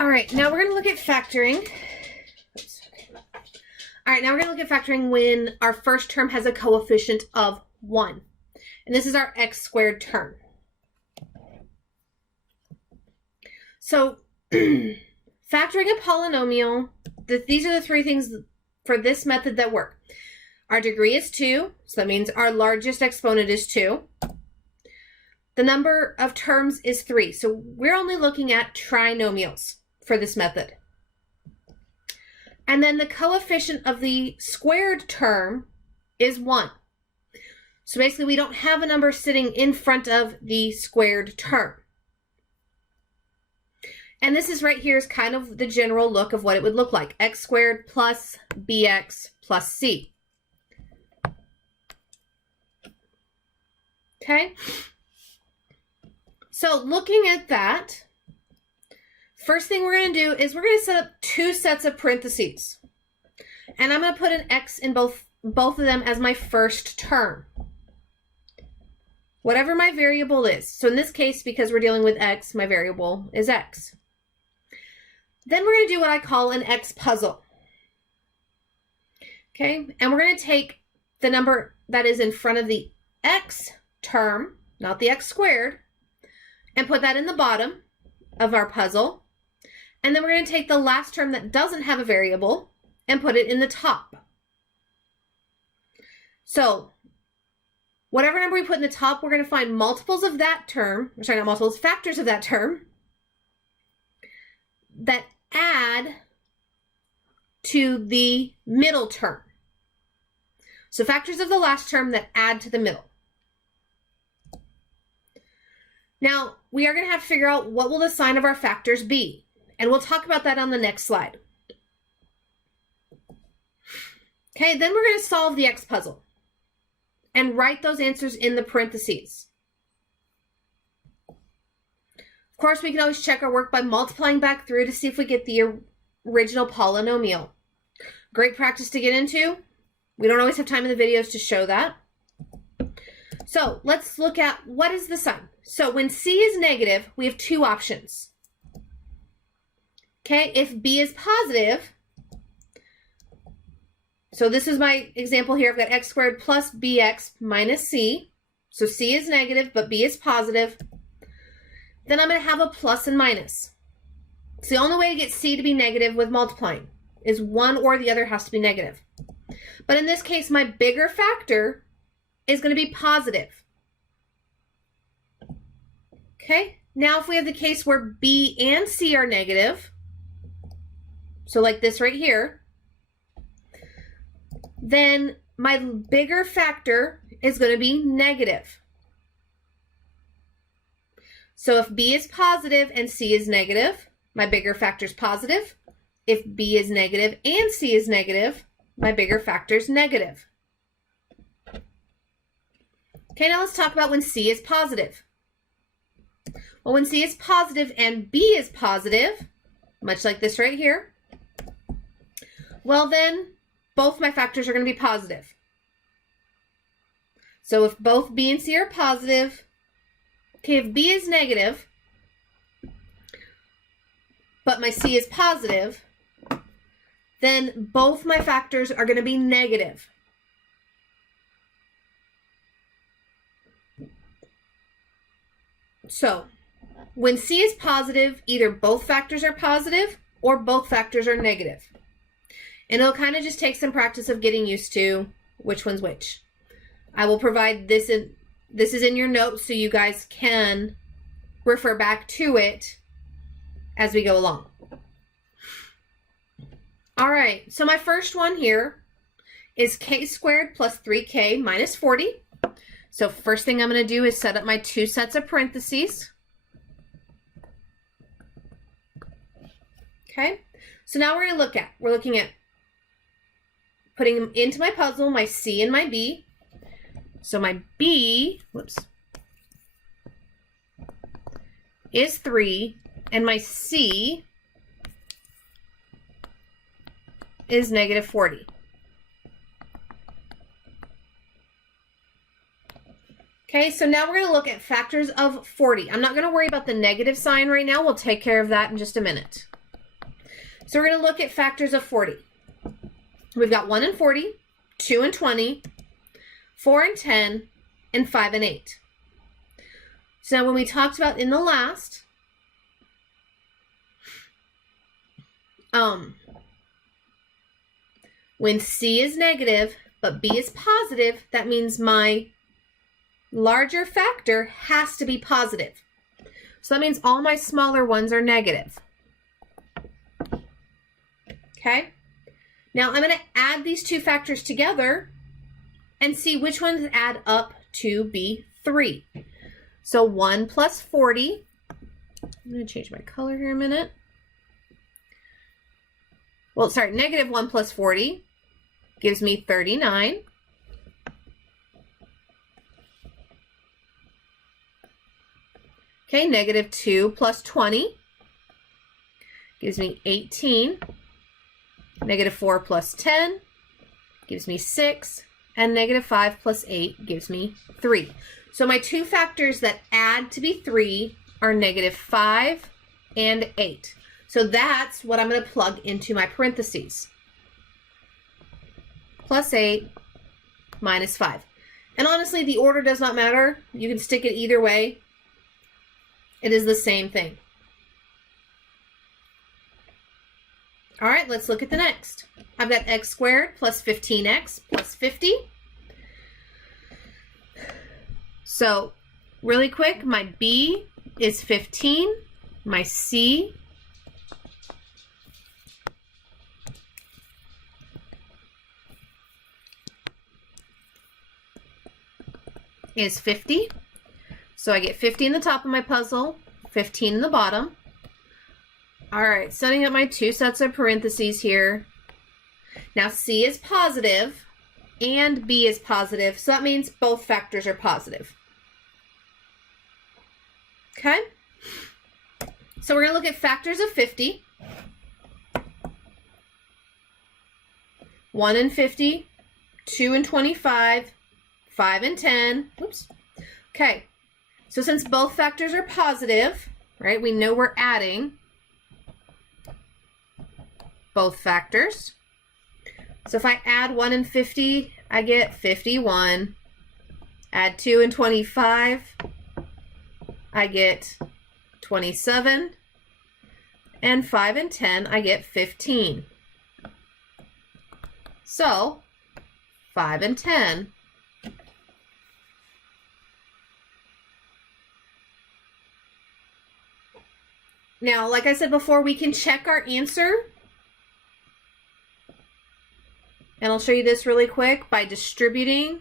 All right, now we're going to look at factoring. Oops, okay. All right, now we're going to look at factoring when our first term has a coefficient of 1. And this is our x squared term. So factoring a polynomial, these are the three things for this method that work. Our degree is 2, so that means our largest exponent is 2. The number of terms is 3, so we're only looking at trinomials for this method. And then the coefficient of the squared term is 1. So basically we don't have a number sitting in front of the squared term. And this is right here is kind of the general look of what it would look like. X squared plus bx plus c. Okay? So looking at that, first thing we're going to do is we're going to set up 2 sets of parentheses. And I'm going to put an x in both of them as my first term. Whatever my variable is. So in this case, because we're dealing with x, my variable is x. Then we're going to do what I call an x puzzle. Okay, and we're going to take the number that is in front of the x term, not the x squared, and put that in the bottom of our puzzle. And then we're going to take the last term that doesn't have a variable and put it in the top. So whatever number we put in the top, we're going to find multiples of that term, or sorry, not multiples, factors of that term that add to the middle term. So factors of the last term that add to the middle. Now, we are going to have to figure out what will the sign of our factors be. And we'll talk about that on the next slide. Okay, then we're going to solve the x puzzle and write those answers in the parentheses. Of course, we can always check our work by multiplying back through to see if we get the original polynomial. Great practice to get into. We don't always have time in the videos to show that. So let's look at what is the sign. So when c is negative, we have 2 options. Okay, if b is positive, so this is my example here. I've got x squared plus bx minus c. So c is negative, but b is positive. Then I'm going to have a plus and minus. So the only way to get c to be negative with multiplying is one or the other has to be negative. But in this case, my bigger factor is going to be positive. Okay, now if we have the case where b and c are negative, so like this right here, then my bigger factor is going to be negative. So if b is positive and c is negative, my bigger factor is positive. If b is negative and c is negative, my bigger factor is negative. Okay, now let's talk about when c is positive. Well, when c is positive and b is positive, much like this right here, well then, both my factors are going to be positive. So if both b and c are positive, okay, if b is negative, but my c is positive, then both my factors are going to be negative. So when c is positive, either both factors are positive or both factors are negative. And it'll kind of just take some practice of getting used to which one's which. I will provide this is in your notes so you guys can refer back to it as we go along. All right, so my first one here is k squared plus 3k minus 40. So first thing I'm going to do is set up my 2 sets of parentheses. Okay, so now we're looking at putting them into my puzzle, my c and my b. So my b, is 3, and my c is negative 40. Okay, so now we're going to look at factors of 40. I'm not going to worry about the negative sign right now. We'll take care of that in just a minute. So we're going to look at factors of 40. We've got 1 and 40, 2 and 20, 4 and 10, and 5 and 8. So now when we talked about in the last, when C is negative, but B is positive, that means my larger factor has to be positive. So that means all my smaller ones are negative. Okay? Now I'm going to add these two factors together and see which ones add up to be 3. So 1 plus 40, I'm going to change my color here a minute. Well, sorry, negative 1 plus 40 gives me 39. Okay, negative 2 plus 20 gives me 18. Negative 4 plus 10 gives me 6. And negative 5 plus 8 gives me 3. So my two factors that add to be 3 are negative 5 and 8. So that's what I'm going to plug into my parentheses. Plus 8 minus 5. And honestly, the order does not matter. You can stick it either way. It is the same thing. All right, let's look at the next. I've got x squared plus 15x plus 50. So really quick, my B is 15. My C is 50. So I get 50 in the top of my puzzle, 15 in the bottom. All right, setting up my two sets of parentheses here. Now C is positive and B is positive, so that means both factors are positive. Okay? So we're going to look at factors of 50. 1 and 50, 2 and 25, 5 and 10. Oops. Okay, so since both factors are positive, right, we know we're adding both factors. So if I add 1 and 50, I get 51. Add 2 and 25, I get 27. And 5 and 10, I get 15. So 5 and 10 now, like I said before, we can check our answer. And I'll show you this really quick by distributing,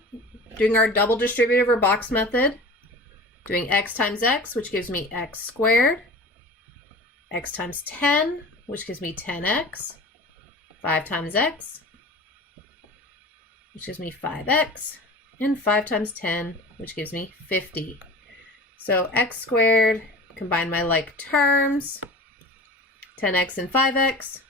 doing our double distributive or box method, doing x times x, which gives me x squared, x times 10, which gives me 10x, 5 times x, which gives me 5x, and 5 times 10, which gives me 50. So x squared, combine my like terms, 10x and 5x.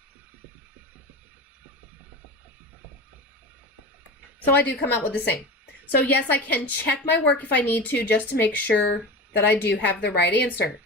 So I do come out with the same. So yes, I can check my work if I need to, just to make sure that I do have the right answer.